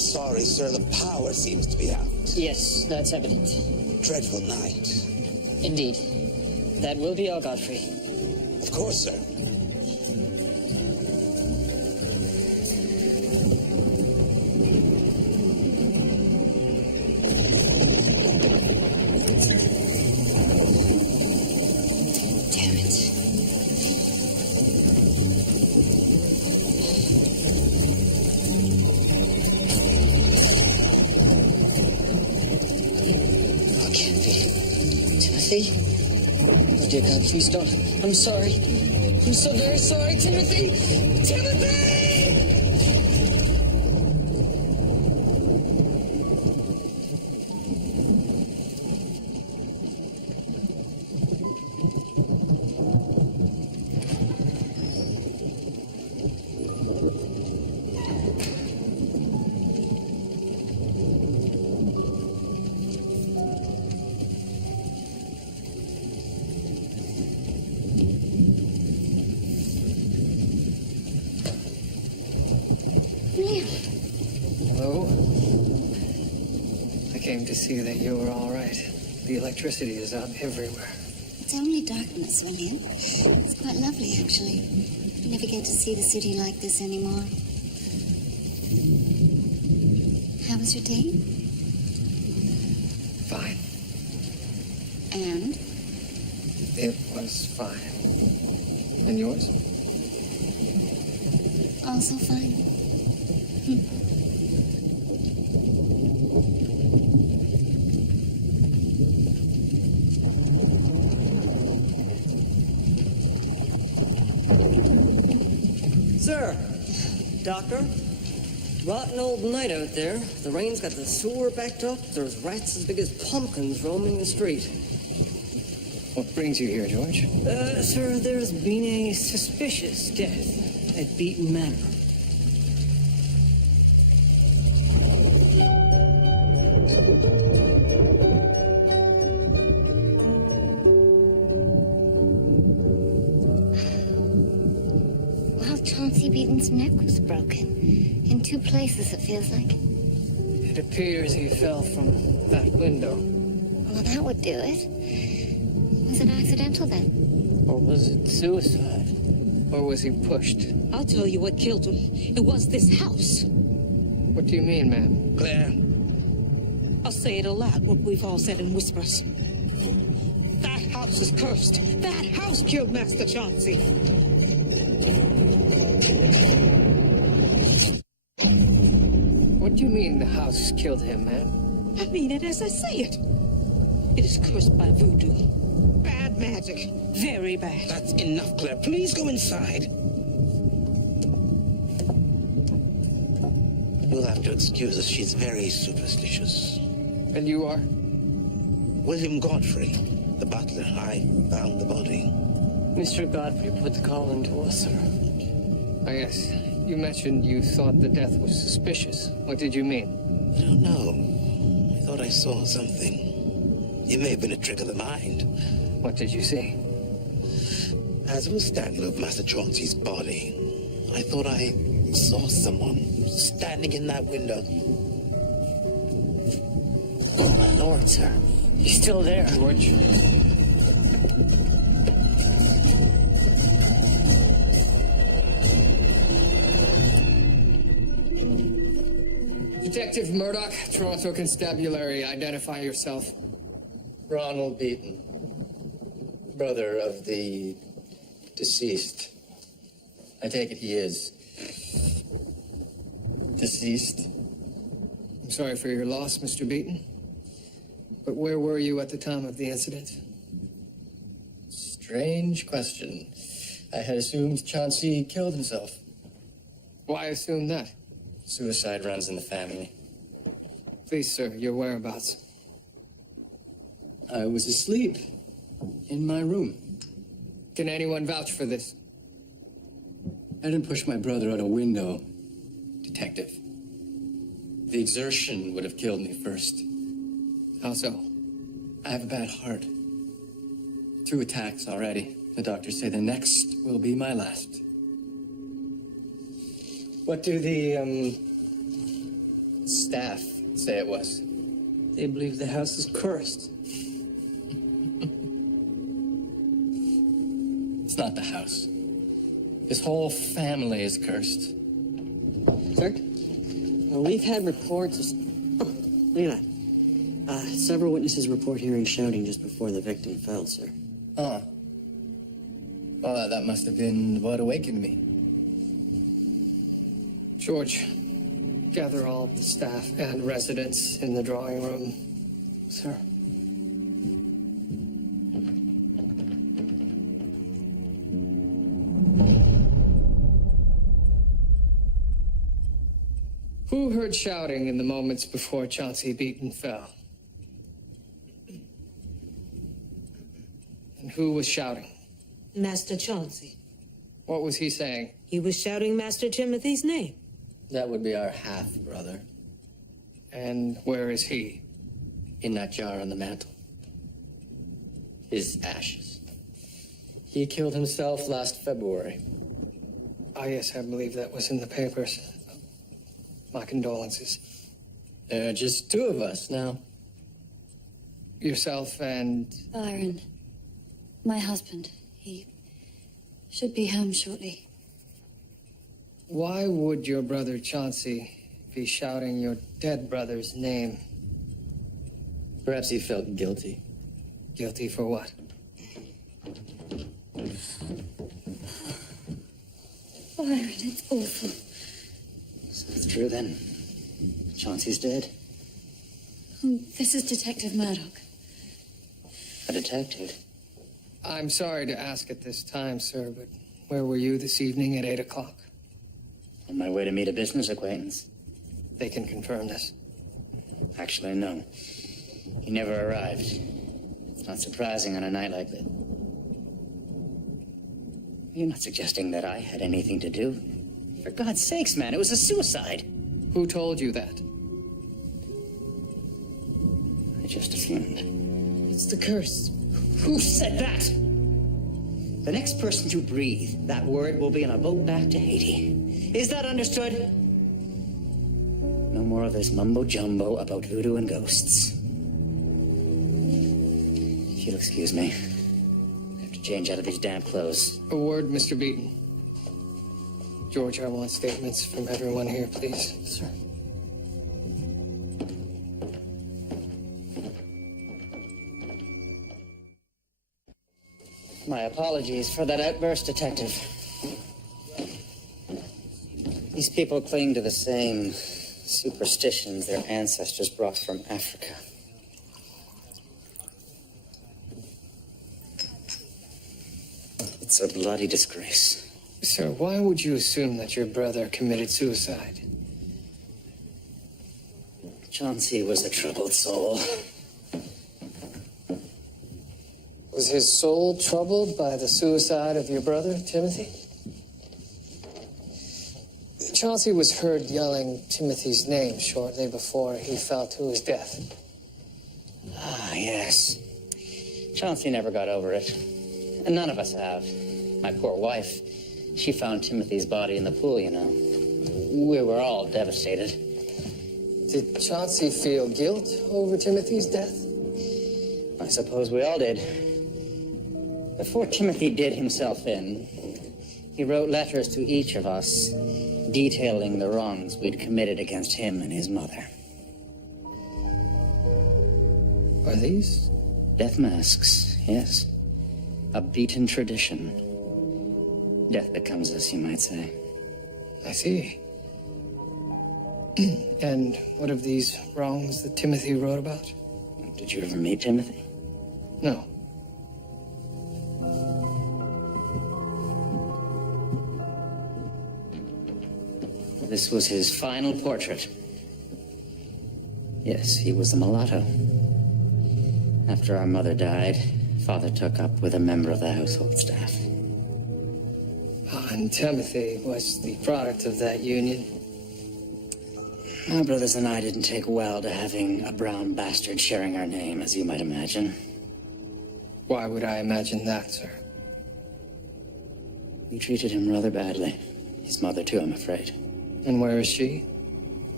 sorry, sir. The power seems to be out. Yes, that's evident. Dreadful night. Indeed. That will be all, Godfrey. Of course, sir. Oh, dear God, please don't. I'm sorry. I'm so very sorry, Timothy! Timothy! Hello? I came to see that you were all right. The electricity is out everywhere. It's only darkness, William. It's quite lovely, actually. You never get to see the city like this anymore. How was your day? Fine. And? It was fine. And yours? Also fine. Sir, Doctor, rotten old night out there. The rain's got the sewer backed up. There's rats as big as pumpkins roaming the street. What brings you here, George? Sir, there's been a suspicious death at Beaton Manor. Beaton's neck was broken. In 2 places, it feels like. It appears he fell from that window. Well, that would do it. Was it accidental, then? Or was it suicide? Or was he pushed? I'll tell you what killed him. It was this house. What do you mean, ma'am? Claire. I'll say it aloud, what we've all said in whispers. That house is cursed. That house killed Master Chauncey. What do you mean the house killed him, ma'am? I mean it as I say it. It is cursed by voodoo. Bad magic. Very bad. That's enough, Claire. Please go inside. You'll have to excuse us. She's very superstitious. And you are? William Godfrey, the butler. I found the body. Mr. Godfrey put the call into us, sir. Oh, yes. You mentioned you thought the death was suspicious. What did you mean? I don't know. I thought I saw something. It may have been a trick of the mind. What did you see? As I was standing over Master Chauncey's body, I thought I saw someone standing in that window. Oh, my lord, sir. He's still there. George? Detective Murdoch, Toronto Constabulary. Identify yourself. Ronald Beaton, brother of the deceased. I take it he is deceased. I'm sorry for your loss, Mr. Beaton. But where were you at the time of the incident? Strange question. I had assumed Chauncey killed himself. Why assume that? Suicide runs in the family. Please, sir, your whereabouts. I was asleep in my room. Can anyone vouch for this? I didn't push my brother out a window, detective. The exertion would have killed me first. How so? I have a bad heart. 2 attacks already. The doctors say the next will be my last. What do the staff say it was. They believe the house is cursed. It's not the house. His whole family is cursed. Sir? Well, we've had reports of... Oh, look at that. Several witnesses report hearing shouting just before the victim fell, sir. Oh. Well, that must have been what awakened me. George, gather all of the staff and residents in the drawing room. Sir. Who heard shouting in the moments before Chauncey Beaton fell? And who was shouting? Master Chauncey. What was he saying? He was shouting Master Timothy's name. That would be our half-brother. And where is he? In that jar on the mantle. His ashes. He killed himself last February. Ah, yes, I believe that was in the papers. My condolences. There are just two of us now. Yourself and... Byron, my husband. He should be home shortly. Why would your brother Chauncey be shouting your dead brother's name? Perhaps he felt guilty. Guilty for what? Byron, it's awful. So it's true then. Chauncey's dead. Oh, this is Detective Murdoch. A detective. I'm sorry to ask at this time, sir, but where were you this evening at 8 o'clock? On my way to meet a business acquaintance. They can confirm this. Actually, no. He never arrived. It's not surprising on a night like that. You're not suggesting that I had anything to do? For God's sakes, man, it was a suicide. Who told you that? I just assumed. It's the curse. Who said that? The next person to breathe that word will be on a boat back to Haiti. Is that understood? No more of this mumbo-jumbo about voodoo and ghosts. If you'll excuse me, I have to change out of these damp clothes. A word, Mr. Beaton. George, I want statements from everyone here, please. Sir. My apologies for that outburst, Detective. These people cling to the same superstitions their ancestors brought from Africa. It's a bloody disgrace. Sir, why would you assume that your brother committed suicide? Chauncey was a troubled soul. Was his soul troubled by the suicide of your brother, Timothy? Chauncey was heard yelling Timothy's name shortly before he fell to his death. Ah, yes. Chauncey never got over it. And none of us have. My poor wife, she found Timothy's body in the pool, you know. We were all devastated. Did Chauncey feel guilt over Timothy's death? I suppose we all did. Before Timothy did himself in, he wrote letters to each of us detailing the wrongs we'd committed against him and his mother. Are these? Death masks, yes. A Beaton tradition. Death becomes us, you might say. I see. And what of these wrongs that Timothy wrote about? Did you ever meet Timothy? No. This was his final portrait. Yes, he was a mulatto. After our mother died, Father took up with a member of the household staff. And Timothy was the product of that union. My brothers and I didn't take well to having a brown bastard sharing our name, as you might imagine. Why would I imagine that, sir? We treated him rather badly. His mother, too, I'm afraid. And where is she?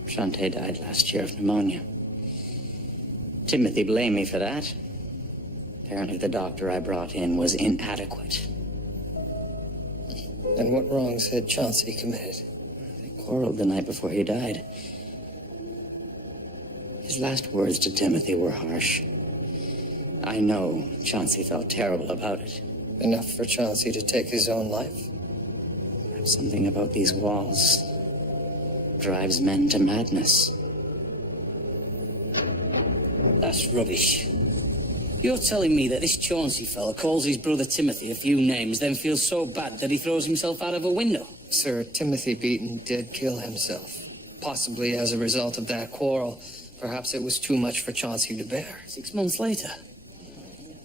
Shantae died last year of pneumonia. Timothy blamed me for that. Apparently the doctor I brought in was inadequate. And what wrongs had Chauncey committed? They quarreled the night before he died. His last words to Timothy were harsh. I know Chauncey felt terrible about it. Enough for Chauncey to take his own life? Perhaps something about these walls drives men to madness. That's rubbish. You're telling me that this Chauncey fella calls his brother Timothy a few names, then feels so bad that he throws himself out of a window? Sir, Timothy Beaton did kill himself. Possibly as a result of that quarrel. Perhaps it was too much for Chauncey to bear. 6 months later.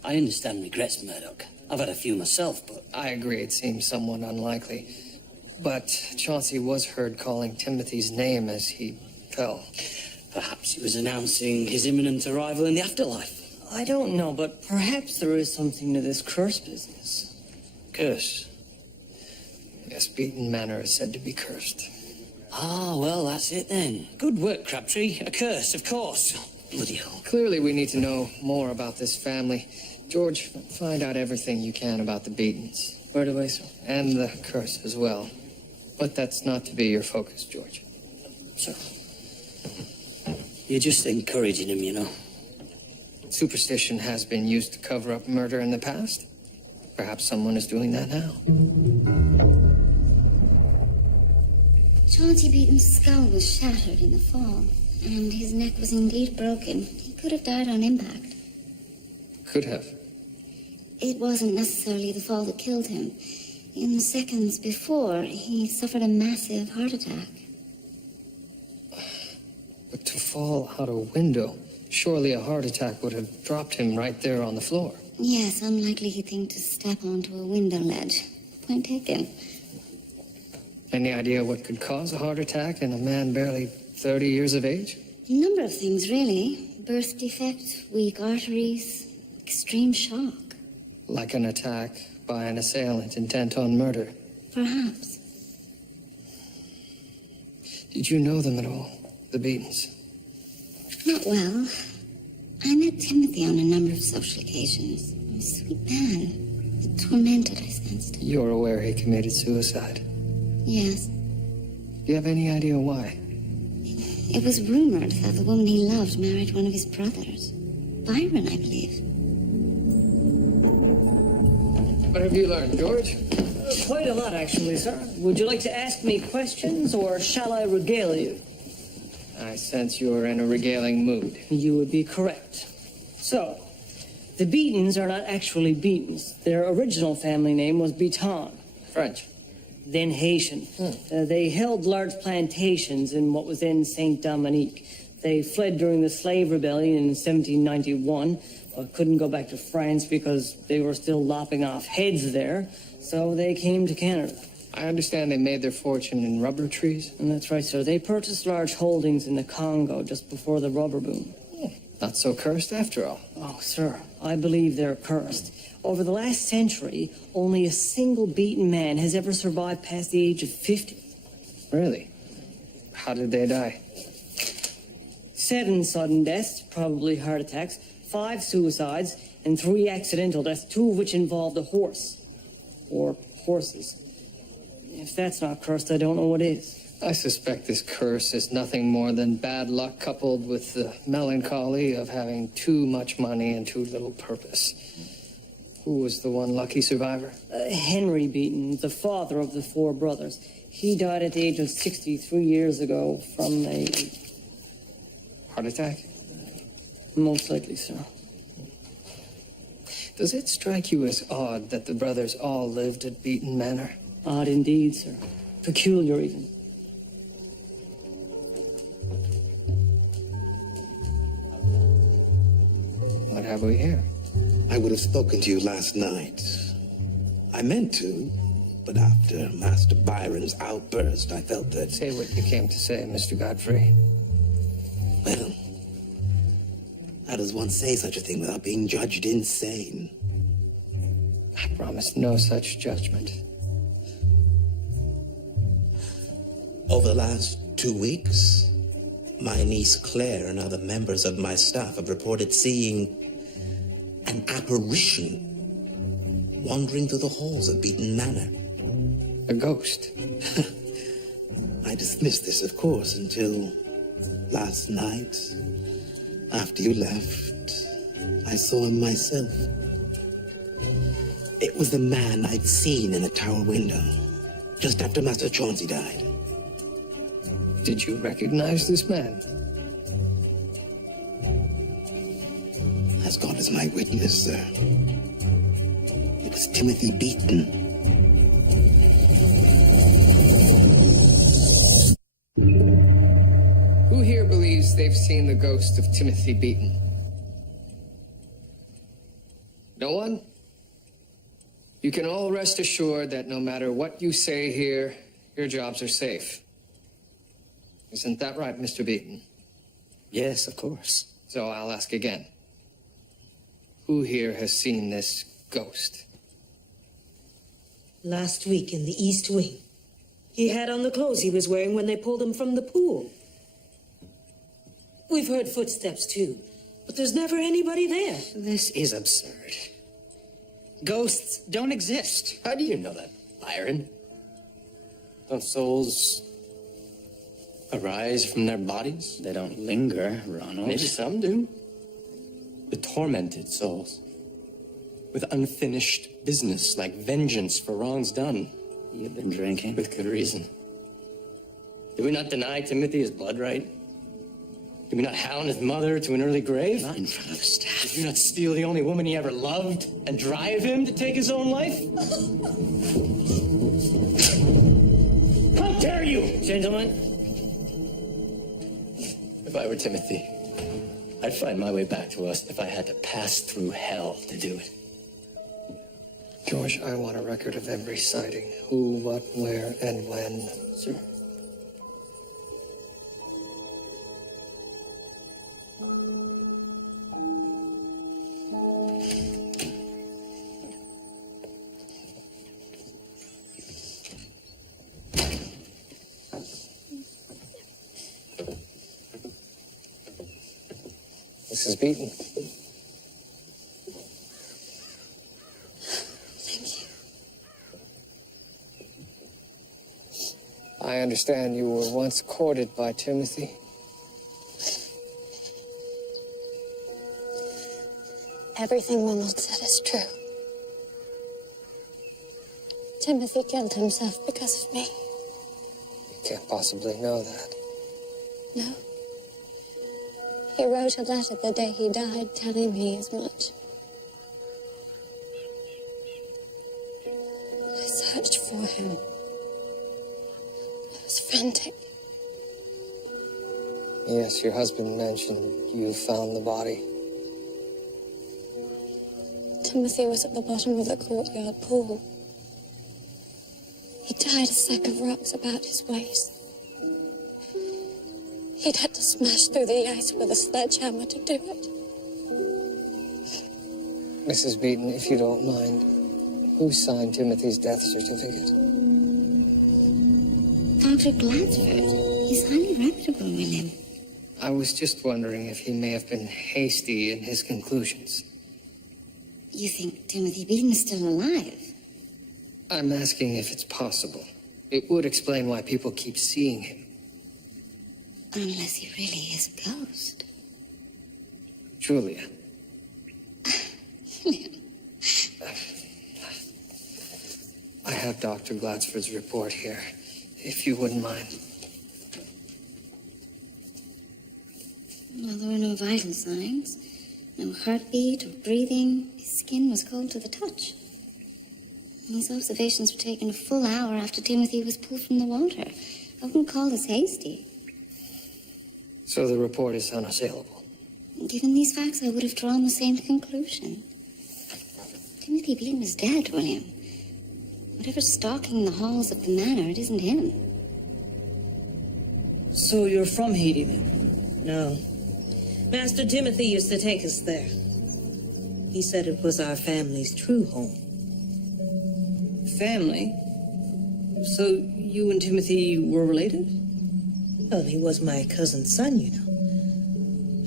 I understand regrets, Murdoch. I've had a few myself, but... I agree, it seems somewhat unlikely. But Chauncey was heard calling Timothy's name as he fell. Perhaps he was announcing his imminent arrival in the afterlife. I don't know, but perhaps there is something to this curse business. Curse? Yes, Beaton Manor is said to be cursed. Ah, well, that's it then. Good work, Crabtree. A curse, of course. Bloody hell. Clearly, we need to know more about this family. George, find out everything you can about the Beatons. Right away, sir. And the curse as well. But that's not to be your focus, George. Sir. You're just encouraging him, you know. Superstition has been used to cover up murder in the past. Perhaps someone is doing that now. Chauncey Beaton's skull was shattered in the fall, and his neck was indeed broken. He could have died on impact. Could have. It wasn't necessarily the fall that killed him. In the seconds before, he suffered a massive heart attack. But to fall out a window, surely a heart attack would have dropped him right there on the floor. Yes, unlikely thing to step onto a window ledge. Point taken. Any idea what could cause a heart attack in a man barely 30 years of age? A number of things, really. Birth defect, weak arteries, extreme shock. Like an attack by an assailant intent on murder. Perhaps. Did you know them at all, the Beatons? Not well. I met Timothy on a number of social occasions. A sweet man. But tormented, I sensed. You're aware he committed suicide? Yes. Do you have any idea why? It was rumored that the woman he loved married one of his brothers. Byron, I believe. What have you learned, George? Quite a lot, actually, sir. Would you like to ask me questions, or shall I regale you? I sense you're in a regaling mood. You would be correct. So, the Beatons are not actually Beatons. Their original family name was Beaton. French. Then Haitian. They held large plantations in what was then Saint Dominique. They fled during the slave rebellion in 1791, but couldn't go back to France because they were still lopping off heads there, so they came to Canada. I understand they made their fortune in rubber trees. And that's right, sir. They purchased large holdings in the Congo just before the rubber boom. Not so cursed after all. Oh, sir, I believe they're cursed. Over the last century, only a single Beaton man has ever survived past the age of 50. Really? How did they die? 7 sudden deaths, probably heart attacks, 5 suicides, and 3 accidental deaths, 2 of which involved a horse. Or horses. If that's not cursed, I don't know what is. I suspect this curse is nothing more than bad luck coupled with the melancholy of having too much money and too little purpose. Who was the one lucky survivor? Henry Beaton, the father of the 4 brothers. He died at the age of 63 years ago from a... Heart attack? Most likely, sir. Does it strike you as odd that the brothers all lived at Beaton Manor? Odd indeed, sir. Peculiar, even. What have we here? I would have spoken to you last night. I meant to, but after Master Byron's outburst, I felt that... Say what you came to say, Mr. Godfrey. Well, how does one say such a thing without being judged insane? I promised no such judgment. Over the last 2 weeks, My niece Claire and other members of my staff have reported seeing an apparition wandering through the halls of Beaton Manor. A ghost. I dismissed this, of course, until last night, after you left. I saw him myself. It was the man I'd seen in the tower window, just after Master Chauncey died. Did you recognize this man? As God is my witness, sir. It was Timothy Beaton. Who here believes they've seen the ghost of Timothy Beaton? No one? You can all rest assured that no matter what you say here, your jobs are safe. Isn't that right, Mr. Beaton? Yes, of course. So I'll ask again. Who here has seen this ghost? Last week in the East Wing. He had on the clothes he was wearing when they pulled him from the pool. We've heard footsteps, too, but there's never anybody there. This is absurd. Ghosts don't exist. How do you know that, Byron? Don't souls arise from their bodies? They don't linger, Ronald. Maybe some do. The tormented souls. With unfinished business, like vengeance for wrongs done. You've been drinking. With good reason. Did we not deny Timothy his blood right? Did we not hound his mother to an early grave? Not in front of the staff. Did you not steal the only woman he ever loved and drive him to take his own life? How dare you! Gentlemen, If I were Timothy, I'd find my way back to us if I had to pass through hell to do it. George, I want a record of every sighting. Who, what, where, and when. Sir. Mrs. Beaton. Thank you. I understand you were once courted by Timothy. Everything Ronald said is true. Timothy killed himself because of me. You can't possibly know that. No. He wrote a letter the day he died telling me as much. I searched for him. I was frantic. Yes, your husband mentioned you found the body. Timothy was at the bottom of the courtyard pool. He tied a sack of rocks about his waist. He'd had to smash through the ice with a sledgehammer to do it. Mrs. Beaton, if you don't mind, who signed Timothy's death certificate? Dr. Gladsford. He's highly reputable, William. I was just wondering if he may have been hasty in his conclusions. You think Timothy Beaton is still alive? I'm asking if it's possible. It would explain why people keep seeing him. Unless he really is a ghost. Julia. I have Dr. Gladsford's report here, if you wouldn't mind. Well, there were no vital signs. No heartbeat or breathing. His skin was cold to the touch. These observations were taken a full hour after Timothy was pulled from the water. I wouldn't call this hasty. So the report is unassailable. Given these facts, I would have drawn the same conclusion. Timothy Beaton is dead, William. Whatever's stalking the halls of the manor, it isn't him. so you're from Haiti then? No. Master Timothy used to take us there. He said it was our family's true home. Family? So you and Timothy were related? Well, he was my cousin's son, you know.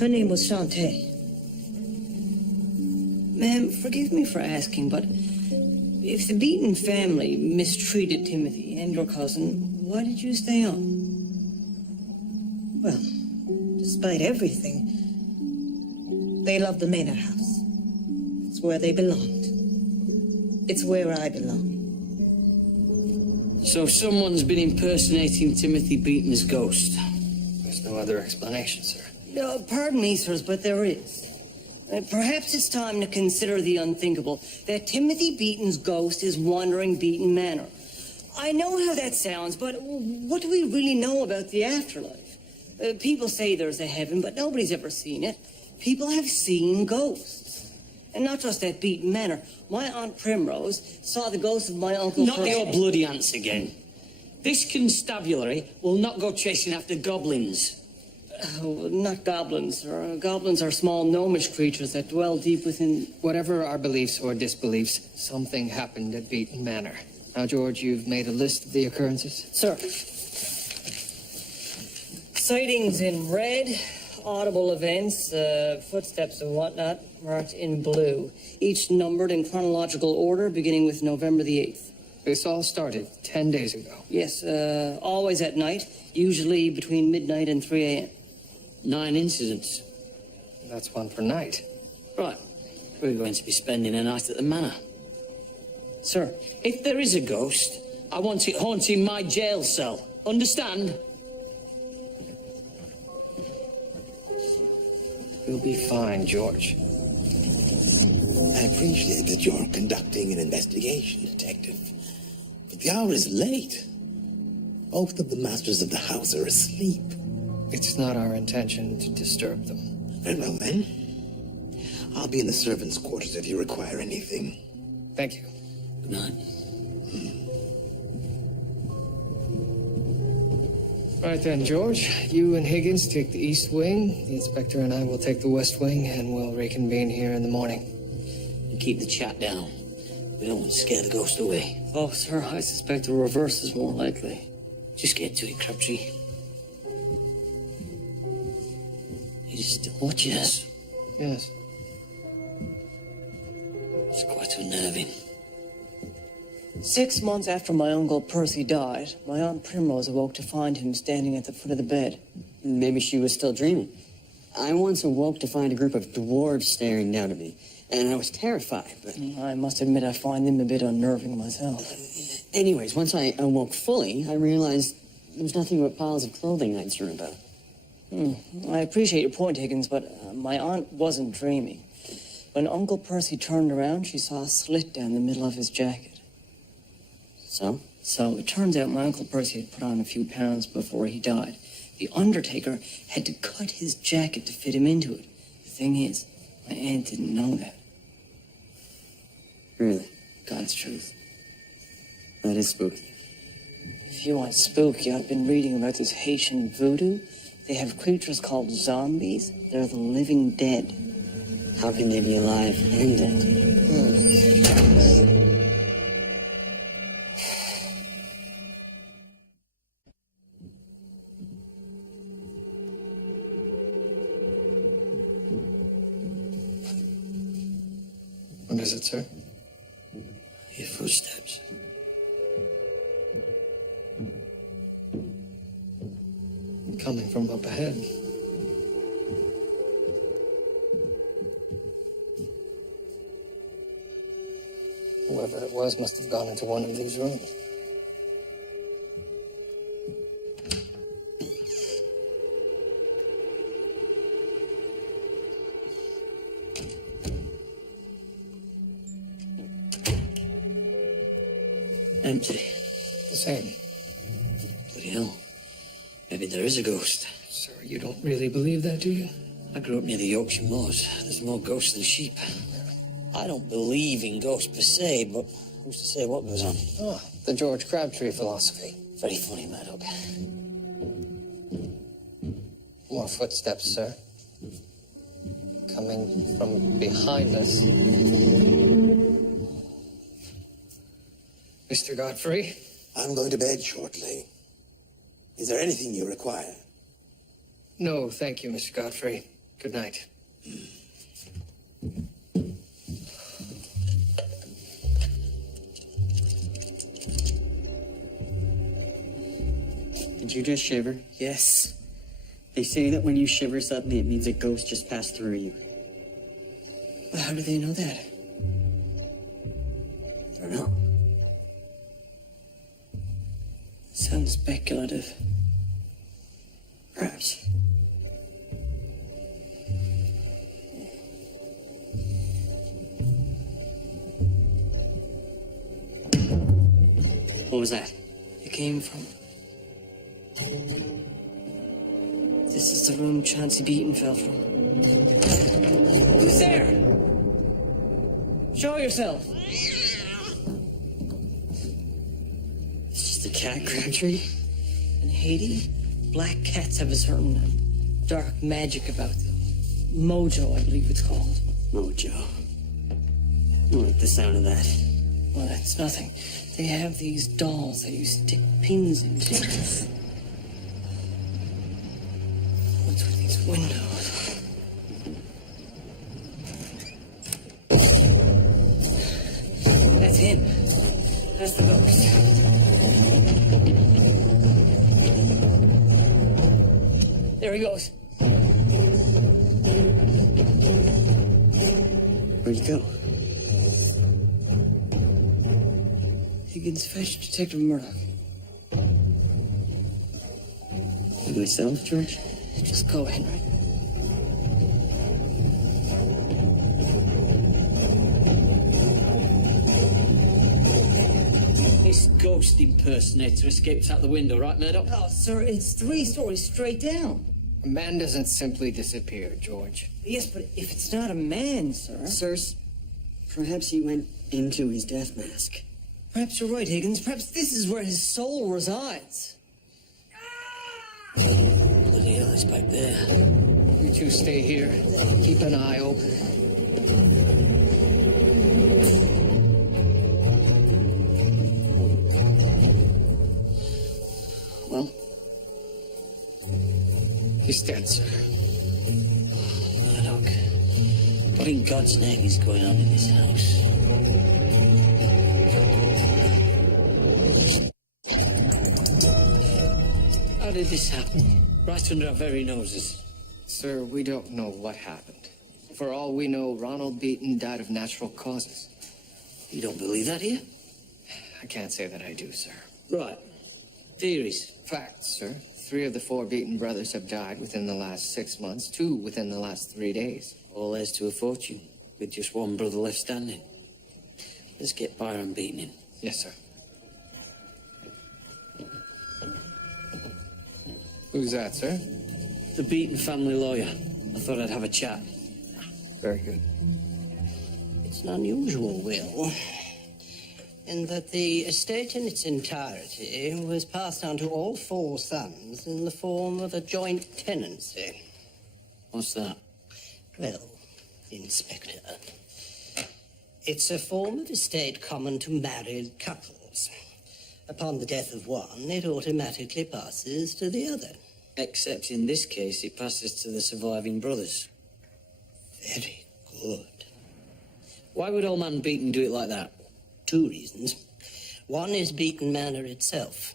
Her name was Shantae. Ma'am, forgive me for asking, but if the Beaton family mistreated Timothy and your cousin, why did you stay on? Well, despite everything, they loved the Manor house. It's where they belonged. It's where I belong. So someone's been impersonating Timothy Beaton's ghost. There's no other explanation, sir. Pardon me, sirs, but there is. Perhaps it's time to consider the unthinkable, that Timothy Beaton's ghost is wandering Beaton Manor. I know how that sounds, but what do we really know about the afterlife? People say there's a heaven, but nobody's ever seen it. People have seen ghosts. And not just at Beaton Manor. My Aunt Primrose saw the ghost of my uncle... Not your bloody ants again. This constabulary will not go chasing after goblins. Oh, not goblins, sir. Goblins are small gnomish creatures that dwell deep within... Whatever our beliefs or disbeliefs, something happened at Beaton Manor. Now, George, you've made a list of the occurrences? Sir. Sightings in red, audible events, footsteps and whatnot, marked in blue. Each numbered in chronological order, beginning with November the 8th. This all started 10 days ago. Yes, always at night, usually between midnight and 3 a.m. 9 incidents. That's one per night. Right. We're going to be spending a night at the manor. Sir. If there is a ghost, I want it haunting my jail cell. Understand? You'll be fine, George. I appreciate that you're conducting an investigation, Detective. But the hour is late. Both of the masters of the house are asleep. It's not our intention to disturb them. Very well, then. I'll be in the servants' quarters if you require anything. Thank you. Good night. Right then, George. You and Higgins take the east wing. The inspector and I will take the west wing, and we'll reconvene here in the morning. And keep the chat down. We don't want to scare the ghost away. Oh, sir, I suspect the reverse is more likely. Just get to it, Crabtree. He's still watching us. Yes. It's quite unnerving. 6 months after my Uncle Percy died, my Aunt Primrose awoke to find him standing at the foot of the bed. Maybe she was still dreaming. I once awoke to find a group of dwarves staring down at me, and I was terrified, but... I must admit I find them a bit unnerving myself. Anyways, once I awoke fully, I realized there was nothing but piles of clothing I'd strewn about. I appreciate your point, Higgins, but my aunt wasn't dreaming. When Uncle Percy turned around, she saw a slit down the middle of his jacket. So? So it turns out my Uncle Percy had put on a few pounds before he died. The undertaker had to cut his jacket to fit him into it. The thing is, my aunt didn't know that. Really? God's truth. That is spooky. If you want spooky, I've been reading about this Haitian voodoo. They have creatures called zombies. They're the living dead. How can they be alive and dead? What is it, sir? Your footsteps. Coming from up ahead. Whoever it was must have gone into one of these rooms. Empty. The same. Bloody hell. Maybe there is a ghost. Sir, you don't really believe that, do you? I grew up near the Yorkshire Moors. There's more ghosts than sheep. I don't believe in ghosts per se, but who's to say what goes on? Oh, the George Crabtree philosophy. Very funny, Murdoch. More footsteps, sir. Coming from behind us. Mr. Godfrey? I'm going to bed shortly. Is there anything you require? No, thank you, Mr. Godfrey. Good night. Did you just shiver? Yes. They say that when you shiver suddenly, it means a ghost just passed through you. Well, how do they know that? I don't know. Sounds speculative. Perhaps. What was that? It came from... This is the room Chauncey Beaton fell from. Who's there? Show yourself. It's just a cat, Crabtree. In Haiti, black cats have a certain dark magic about them. Mojo, I believe it's called. Mojo. I don't like the sound of that. Well, that's nothing. They have these dolls that you stick pins into. What's with these windows? That's him. That's the ghost. There he goes. Where'd he go? Higgins fetched Detective Murdoch. And myself, George? Just go, Henry. This ghost impersonator escaped out the window, right, Murdoch? Oh, sir, it's 3 stories straight down. A man doesn't simply disappear, George. Yes, but if it's not a man, sir... Sirs, perhaps he went into his death mask. Perhaps you're right, Higgins. Perhaps this is where his soul resides. Bloody hell, he's back there. You two stay here. Keep an eye open. Well? He's dead, sir. Murdoch, what in God's name is going on in this house? How did this happen? Right under our very noses. Sir, we don't know what happened. For all we know, Ronald Beaton died of natural causes. You don't believe that here? I can't say that I do, sir. Right. Theories. Facts, sir. 3 of the 4 Beaton brothers have died within the last 6 months, 2 within the last 3 days. All heirs to a fortune, with just one brother left standing. Let's get Byron Beaton in. Yes, sir. Who's that, sir? The Beaton family lawyer. I thought I'd have a chat. Very good. It's an unusual will, in that the estate in its entirety was passed on to all 4 sons in the form of a joint tenancy. What's that? Well, Inspector, it's a form of estate common to married couples. Upon the death of one, it automatically passes to the other. Except in this case, it passes to the surviving brothers. Very good. Why would old man Beaton do it like that? 2 reasons. One is Beaton Manor itself.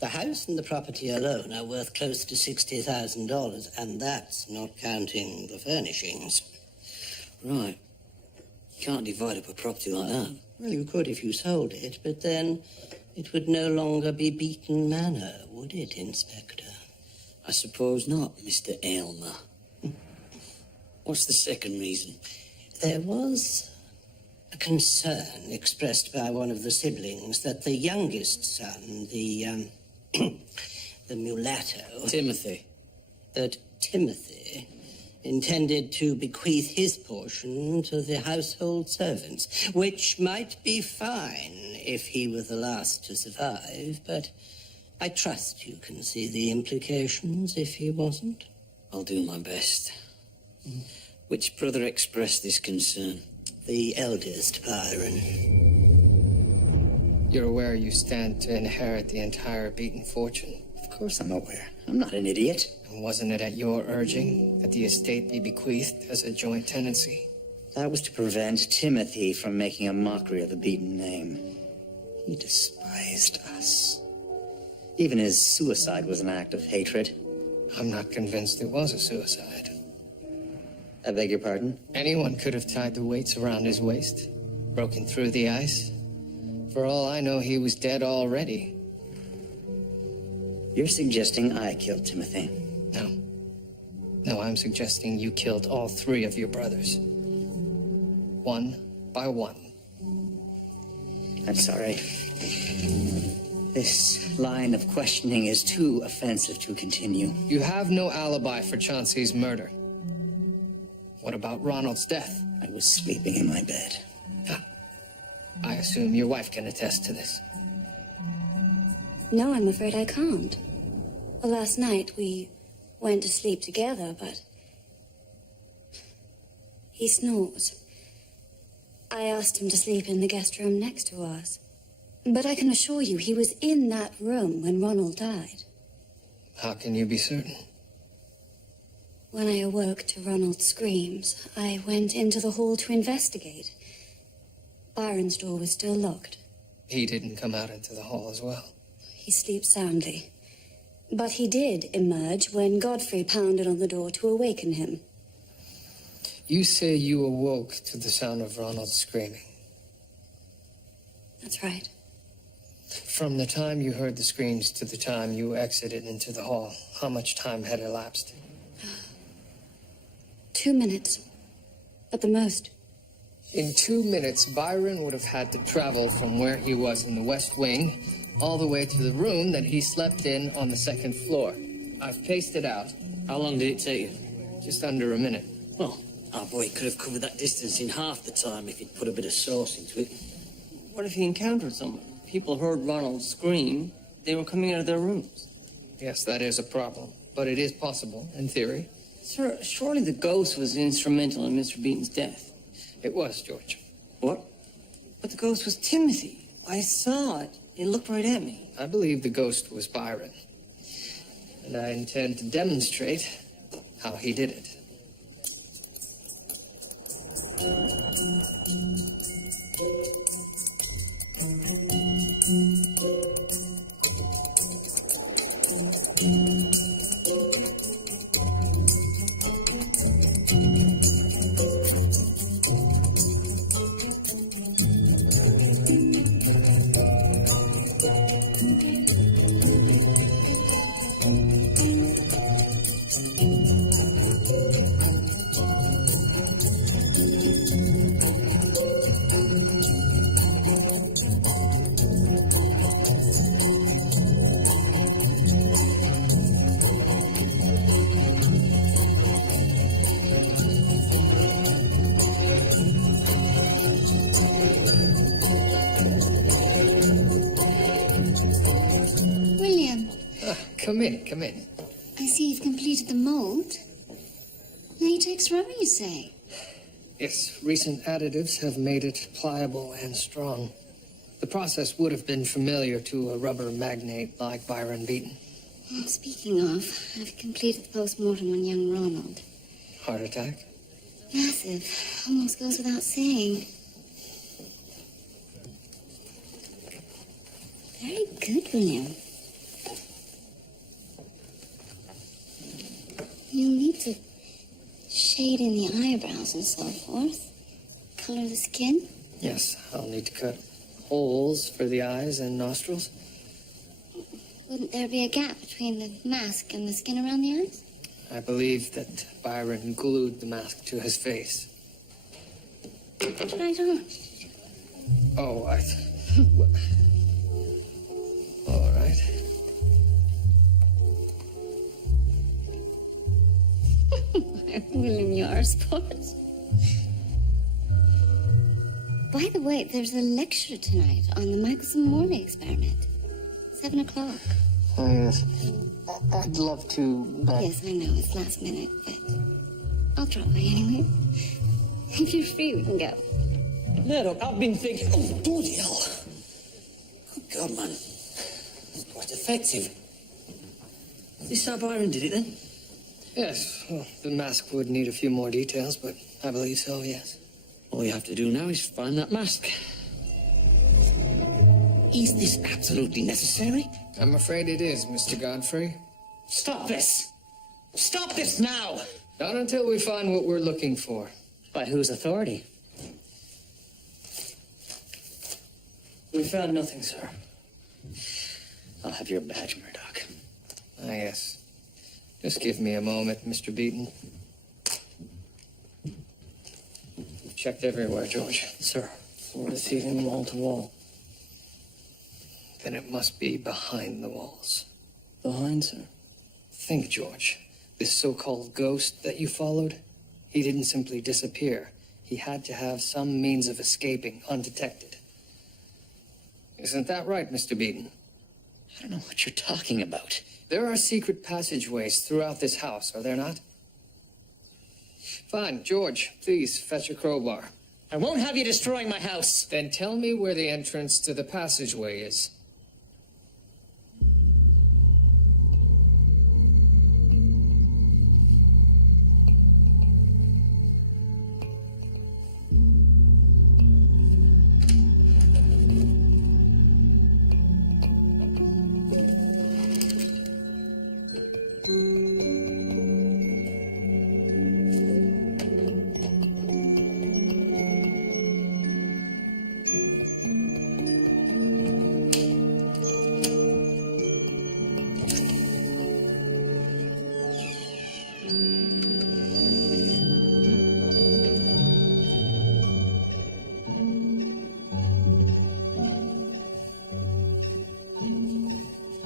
The house and the property alone are worth close to $60,000, and that's not counting the furnishings. Right. You can't divide up a property like that. Well, you could if you sold it, but then it would no longer be Beaton Manor, would it, Inspector? I suppose not, Mr. Aylmer. What's the second reason? There was a concern expressed by one of the siblings that the youngest son, the mulatto... Timothy. That Timothy intended to bequeath his portion to the household servants, which might be fine if he were the last to survive, but I trust you can see the implications if he wasn't. I'll do my best. Which brother expressed this concern? The eldest, Byron. You're aware you stand to inherit the entire Beaton fortune? Of course I'm aware. I'm not an idiot. And wasn't it at your urging that the estate be bequeathed as a joint tenancy? That was to prevent Timothy from making a mockery of the Beaton name. He despised us. Even his suicide was an act of hatred. I'm not convinced it was a suicide. I beg your pardon? Anyone could have tied the weights around his waist, broken through the ice. For all I know, he was dead already. You're suggesting I killed Timothy? No. No, I'm suggesting you killed all three of your brothers. One by one. I'm sorry. This line of questioning is too offensive to continue. You have no alibi for Chauncey's murder. What about Ronald's death? I was sleeping in my bed. I assume your wife can attest to this. No, I'm afraid I can't. Well, last night we went to sleep together, but he snores. I asked him to sleep in the guest room next to ours. But I can assure you he was in that room when Ronald died. How can you be certain? When I awoke to Ronald's screams, I went into the hall to investigate. Byron's door was still locked. He didn't come out into the hall as well. He sleeps soundly. But he did emerge when Godfrey pounded on the door to awaken him. You say you awoke to the sound of Ronald screaming. That's right. From the time you heard the screams to the time you exited into the hall, how much time had elapsed? 2 minutes. At the most. In 2 minutes, Byron would have had to travel from where he was in the West Wing all the way to the room that he slept in on the second floor. I've paced it out. How long did it take you? Just under a minute. Well, our boy could have covered that distance in half the time if he'd put a bit of sauce into it. What if he encountered someone? People heard Ronald scream. They were coming out of their rooms. Yes, that is a problem. But it is possible, in theory. Sir, surely the ghost was instrumental in Mr. Beaton's death. It was, George. What? But the ghost was Timothy. I saw it. It looked right at me. I believe the ghost was Byron. And I intend to demonstrate how he did it. Come in. I see you've completed the mold. Latex rubber, you say? Yes, recent additives have made it pliable and strong. The process would have been familiar to a rubber magnate like Byron Beaton. Well, speaking of, I've completed the post-mortem on young Ronald. Heart attack? Massive. Almost goes without saying. Very good, William. You'll need to shade in the eyebrows and so forth. Color the skin. Yes, I'll need to cut holes for the eyes and nostrils. Wouldn't there be a gap between the mask and the skin around the eyes? I believe that Byron glued the mask to his face. Right on. Oh, all right. William, you're a sport. By the way, there's a lecture tonight on the Michelson-Morley experiment. 7 o'clock. Oh, yes. I'd love to, but... Yes, I know, it's last minute, but I'll drop by anyway. If you're free, we can go. Murdoch, I've been thinking... Oh, bloody hell. Good God, man. Quite effective. This how Byron did it, then? Yes, well, the mask would need a few more details, but I believe so, yes. All you have to do now is find that mask. Is this absolutely necessary? I'm afraid it is, Mr. Godfrey. Stop this! Stop this now! Not until we find what we're looking for. By whose authority? We found nothing, sir. I'll have your badge, Murdoch. Ah, yes. Just give me a moment, Mr. Beaton. Checked everywhere, George. Sir, floor to ceiling, wall to wall. Then it must be behind the walls. Behind, sir? Think, George. This so-called ghost that you followed, he didn't simply disappear. He had to have some means of escaping undetected. Isn't that right, Mr. Beaton? I don't know what you're talking about. There are secret passageways throughout this house, are there not? Fine, George, please fetch a crowbar. I won't have you destroying my house. Then tell me where the entrance to the passageway is.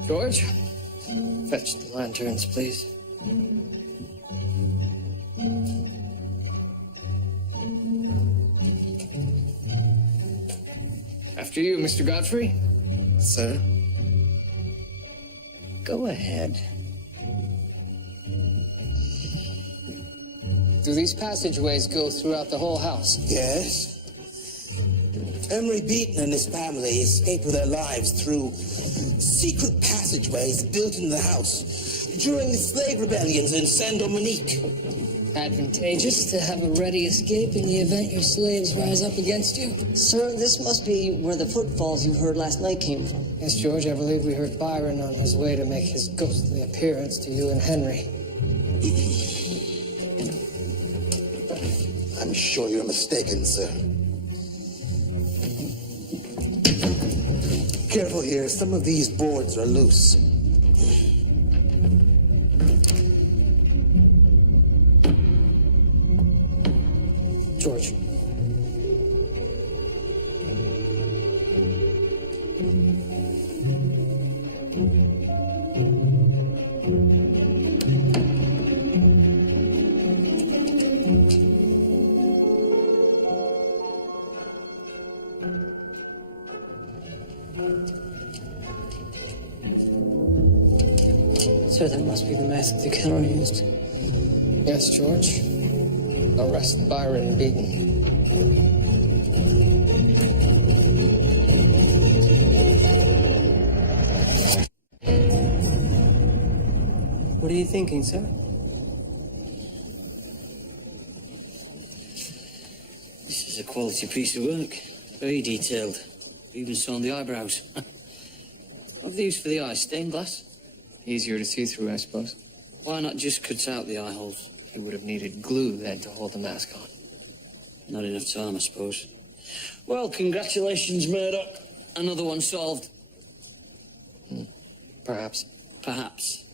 George, fetch the lanterns, please. After you, Mr. Godfrey. Sir? Go ahead. Do these passageways go throughout the whole house? Yes. Emery Beaton and his family escaped with their lives through secret passageways built in the house during the slave rebellions in Saint Dominique. Advantageous to have a ready escape in the event your slaves rise up against you. Sir, this must be where the footfalls you heard last night came from. Yes, George, I believe we heard Byron on his way to make his ghostly appearance to you and Henry. I'm sure you're mistaken, sir. Careful here, some of these boards are loose. George. Sir, that must be the mask the killer used. Yes, George. Arrest Byron Beaton. What are you thinking, sir? This is a quality piece of work. Very detailed. Even so on the eyebrows. What are these for the eyes? Stained glass? Easier to see through, I suppose. Why not just cut out the eye holes? He would have needed glue then to hold the mask on. Not enough time, I suppose. Well, congratulations, Murdoch. Another one solved. Perhaps. Perhaps.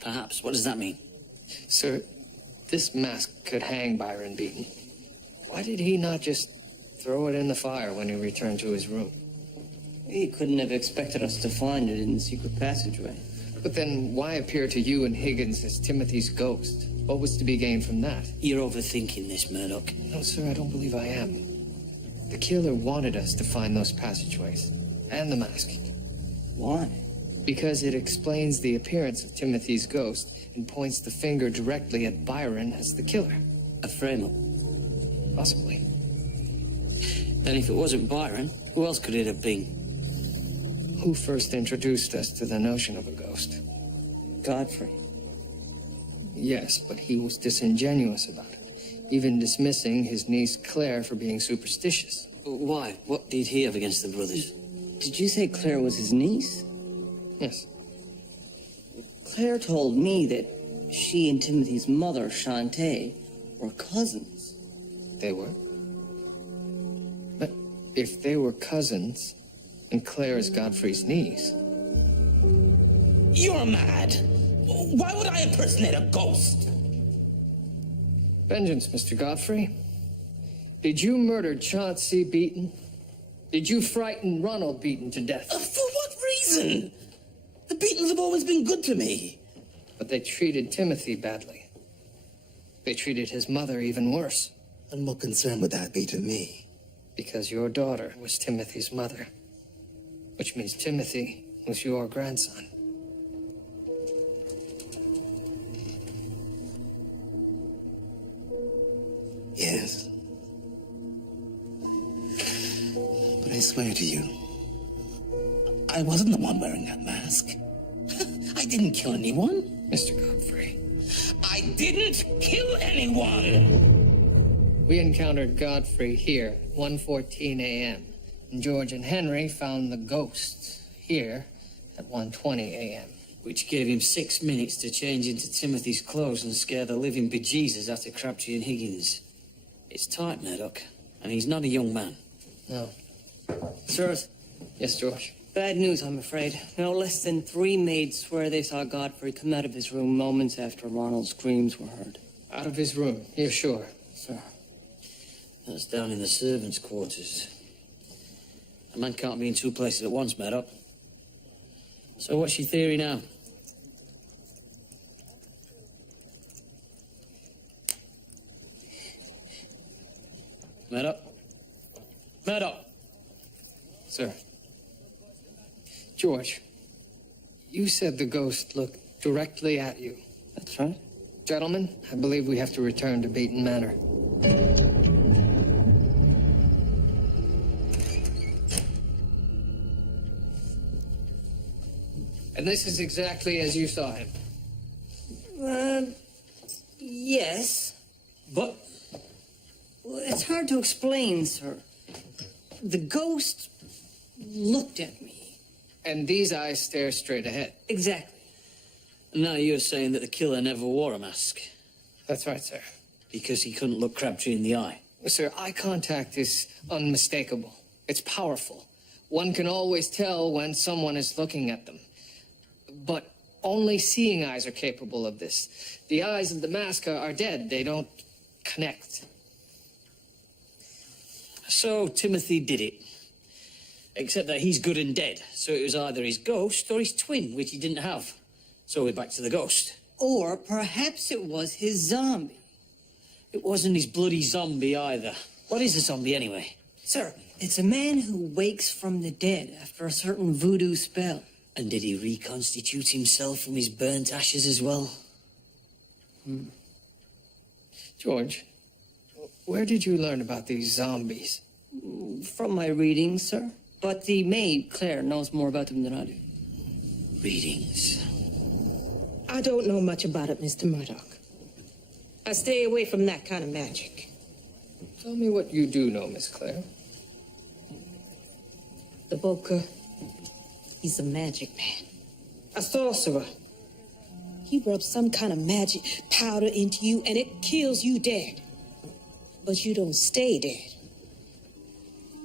Perhaps. What does that mean? Sir, this mask could hang Byron Beaton. Why did he not just throw it in the fire when he returned to his room? He couldn't have expected us to find it in the secret passageway. But then why appear to you and Higgins as Timothy's ghost? What was to be gained from that? You're overthinking this, Murdoch. No, sir, I don't believe I am. The killer wanted us to find those passageways. And the mask. Why? Because it explains the appearance of Timothy's ghost and points the finger directly at Byron as the killer. A frame-up. Possibly. Then if it wasn't Byron, who else could it have been? Who first introduced us to the notion of a ghost? Godfrey. Yes, but he was disingenuous about it, even dismissing his niece Claire for being superstitious. Why? What did he have against the brothers? Did you say Claire was his niece? Yes. Claire told me that she and Timothy's mother, Shantae, were cousins. They were? But if they were cousins, and Claire is Godfrey's niece... You're mad. Why would I impersonate a ghost? Vengeance, Mr. Godfrey. Did you murder Chauncey Beaton? Did you frighten Ronald Beaton to death? For what reason? The Beatons have always been good to me. But they treated Timothy badly. They treated his mother even worse. And what concern would that be to me? Because your daughter was Timothy's mother. Which means Timothy was your grandson. Yes. But I swear to you, I wasn't the one wearing that mask. I didn't kill anyone. Mr. Godfrey. I didn't kill anyone! We encountered Godfrey here at 1:14 a.m. And George and Henry found the ghost here at 1:20 a.m. Which gave him 6 minutes to change into Timothy's clothes and scare the living bejesus out of Crabtree and Higgins. It's tight, Murdoch, and he's not a young man. No. Sirs, Yes, George? bad news, I'm afraid. No less than 3 maids swear they saw Godfrey come out of his room moments after Ronald's screams were heard. Out of his room, you're sure? Sir. That's down in the servants' quarters. A man can't be in 2 places at once, Murdoch. So what's your theory now? Murdoch? Murdoch! Sir. George, you said the ghost looked directly at you. That's right. Gentlemen, I believe we have to return to Beaton Manor. And this is exactly as you saw him. Yes. But? Well, it's hard to explain, sir. The ghost looked at me. And these eyes stare straight ahead. Exactly. And now you're saying that the killer never wore a mask That's right, sir. because he couldn't look Crabtree in the eye. Sir, eye contact is unmistakable. It's powerful. One can always tell when someone is looking at them. But only seeing eyes are capable of this. The eyes of the mask are dead. They don't connect. So Timothy did it. Except that he's good and dead. So it was either his ghost or his twin, which he didn't have. So we're back to the ghost. Or perhaps it was his zombie. It wasn't his bloody zombie either. What is a zombie anyway? Sir, it's a man who wakes from the dead after a certain voodoo spell. And did he reconstitute himself from his burnt ashes as well? George, where did you learn about these zombies? From my readings, sir. But the maid, Claire, knows more about them than I do. Readings. I don't know much about it, Mr. Murdoch. I stay away from that kind of magic. Tell me what you do know, Miss Claire. The Boker, he's a magic man. A sorcerer. He rubs some kind of magic powder into you and it kills you dead. But you don't stay dead.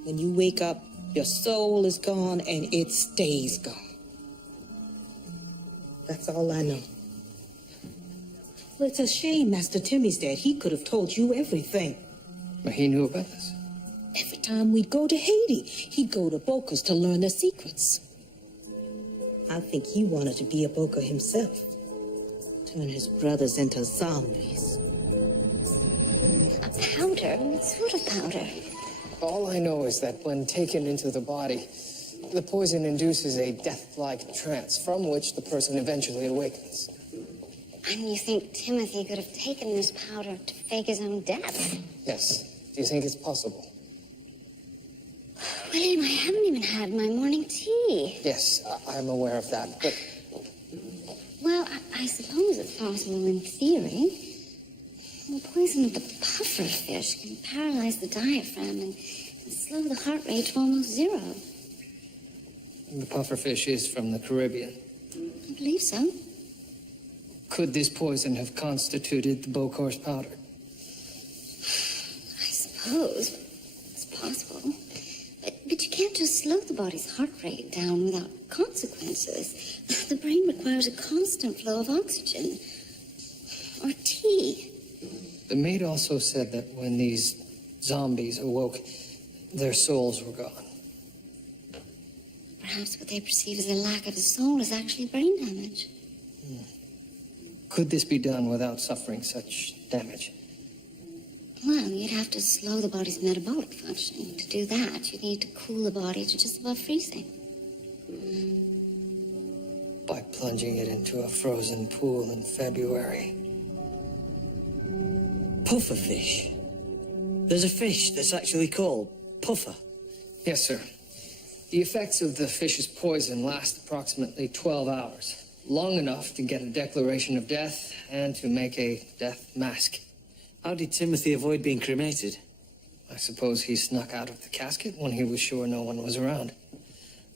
When you wake up, your soul is gone and it stays gone. That's all I know. Well, it's a shame Master Timmy's dead. He could have told you everything. But he knew about this. Every time we'd go to Haiti, he'd go to Boker's to learn their secrets. I think he wanted to be a Boker himself. Turn his brothers into zombies. A powder? What sort of powder? All I know is that when taken into the body, the poison induces a death-like trance from which the person eventually awakens. And you think Timothy could have taken this powder to fake his own death? Yes. Do you think it's possible? William, I haven't even had my morning tea. Yes, I'm aware of that, but Well, I suppose it's possible in theory. The poison of the puffer fish can paralyze the diaphragm and slow the heart rate to almost zero. The pufferfish is from the Caribbean. I believe so. Could this poison have constituted the Bocor's powder? I suppose it's possible. But you can't just slow the body's heart rate down without consequences. The brain requires a constant flow of oxygen. Or tea. The maid also said that when these zombies awoke, their souls were gone. Perhaps what they perceive as a lack of a soul is actually brain damage. Could this be done without suffering such damage? Well, you'd have to slow the body's metabolic functioning. To do that, you'd need to cool the body to just above freezing. By plunging it into a frozen pool in February. Pufferfish. There's a fish that's actually called puffer. Yes, sir. The effects of the fish's poison last approximately 12 hours. Long enough to get a declaration of death and to make a death mask. How did Timothy avoid being cremated? I suppose he snuck out of the casket when he was sure no one was around.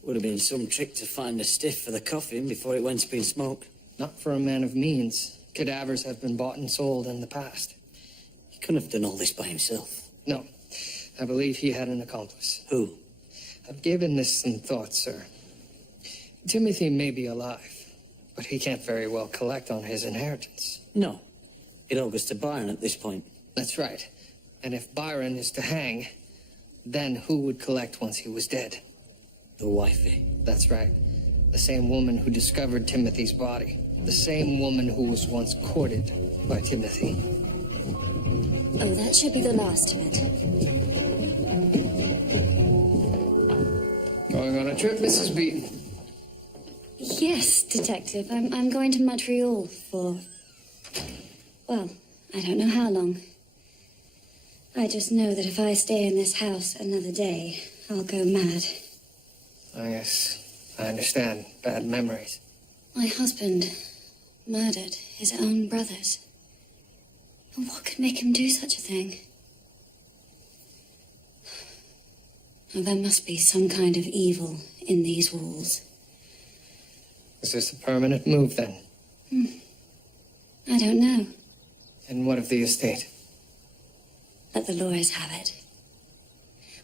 Would have been some trick to find a stiff for the coffin before it went to being smoked. Not for a man of means. Cadavers have been bought and sold in the past. He couldn't have done all this by himself. No. I believe he had an accomplice. Who? I've given this some thought, sir. Timothy may be alive, but he can't very well collect on his inheritance. No. It all goes to Byron at this point. That's right. And if Byron is to hang, then who would collect once he was dead? The wifey. That's right. The same woman who discovered Timothy's body. The same woman who was once courted by Timothy. Oh, that should be the last of it. Going on a trip, Mrs. Beaton? Yes, Detective. I'm going to Montreal for... well, I don't know how long. I just know that if I stay in this house another day, I'll go mad. Yes, I understand. Bad memories. My husband murdered his own brothers. And what could make him do such a thing? Oh, there must be some kind of evil in these walls. Is this a permanent move, then? I don't know. And what of the estate? Let the lawyers have it.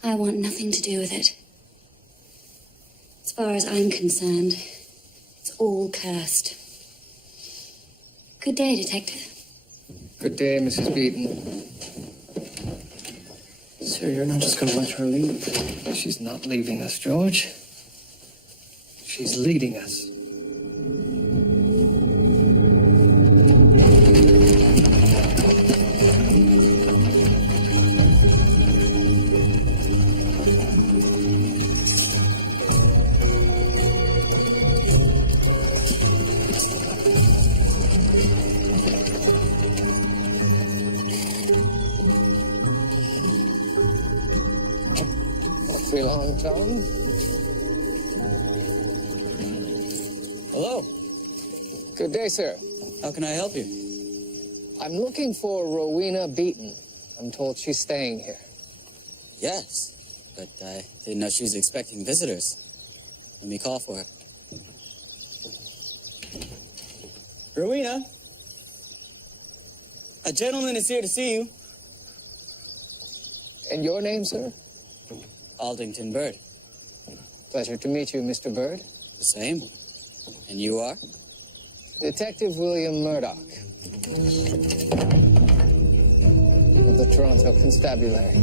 I want nothing to do with it. As far as I'm concerned, it's all cursed. Good day, Detective. Good day, Mrs. Beaton. Sir, you're not just gonna let her leave. She's not leaving us, George. She's leading us. Long John. Hello. Good day, sir. How can I help you? I'm looking for Rowena Beaton. I'm told she's staying here. Yes, but I didn't know she was expecting visitors. Let me call for her. Rowena, a gentleman is here to see you. And your name, sir? Aldington Bird. Pleasure to meet you, Mr. Bird. The same. And you are? Detective William Murdoch. Of the Toronto Constabulary.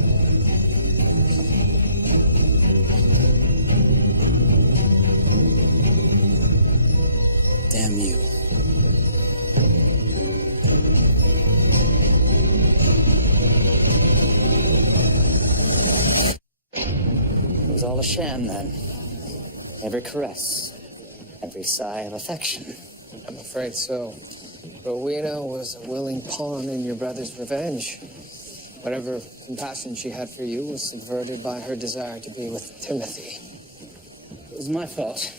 Damn you. It was all a sham then. Every caress, every sigh of affection. I'm afraid so. Rowena was a willing pawn in your brother's revenge. Whatever compassion she had for you was subverted by her desire to be with Timothy. It was my fault.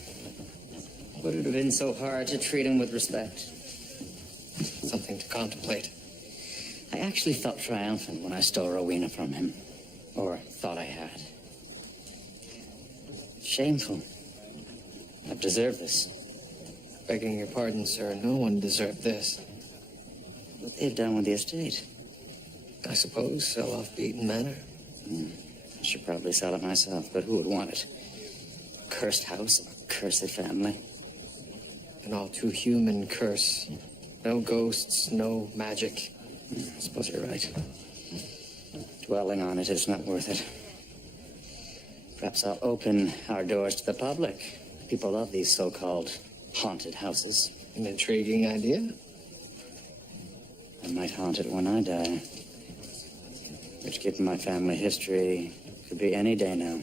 Would it have been so hard to treat him with respect? Something to contemplate. I actually felt triumphant when I stole Rowena from him. Or thought I had. Shameful. I've deserved this. Begging your pardon, sir, no one deserved this. What they've done with the estate. I suppose sell off Beaton Manor. I should probably sell it myself, but who would want it? A cursed house, a cursed family. An all too human curse. No ghosts, no magic. I suppose you're right. Dwelling on it is not worth it. Perhaps I'll open our doors to the public. People love these so-called haunted houses. An intriguing idea. I might haunt it when I die. Which, given my family history, could be any day now.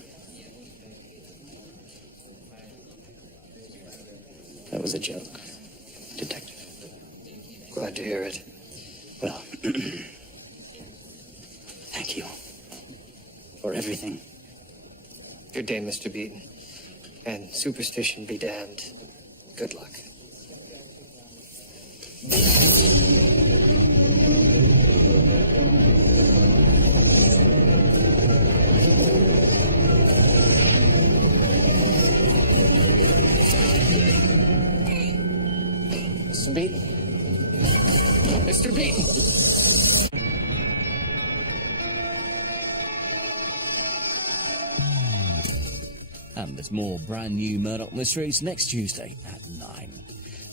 That was a joke, Detective. Glad to hear it. Well, thank you for everything. Good day, Mr. Beaton. And superstition be damned. Good luck. Mr. Beaton. Mr. Beaton! And there's more brand new Murdoch Mysteries next Tuesday at 9.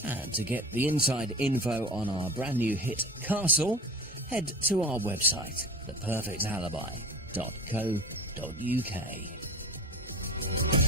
And to get the inside info on our brand new hit Castle, head to our website, theperfectalibi.co.uk.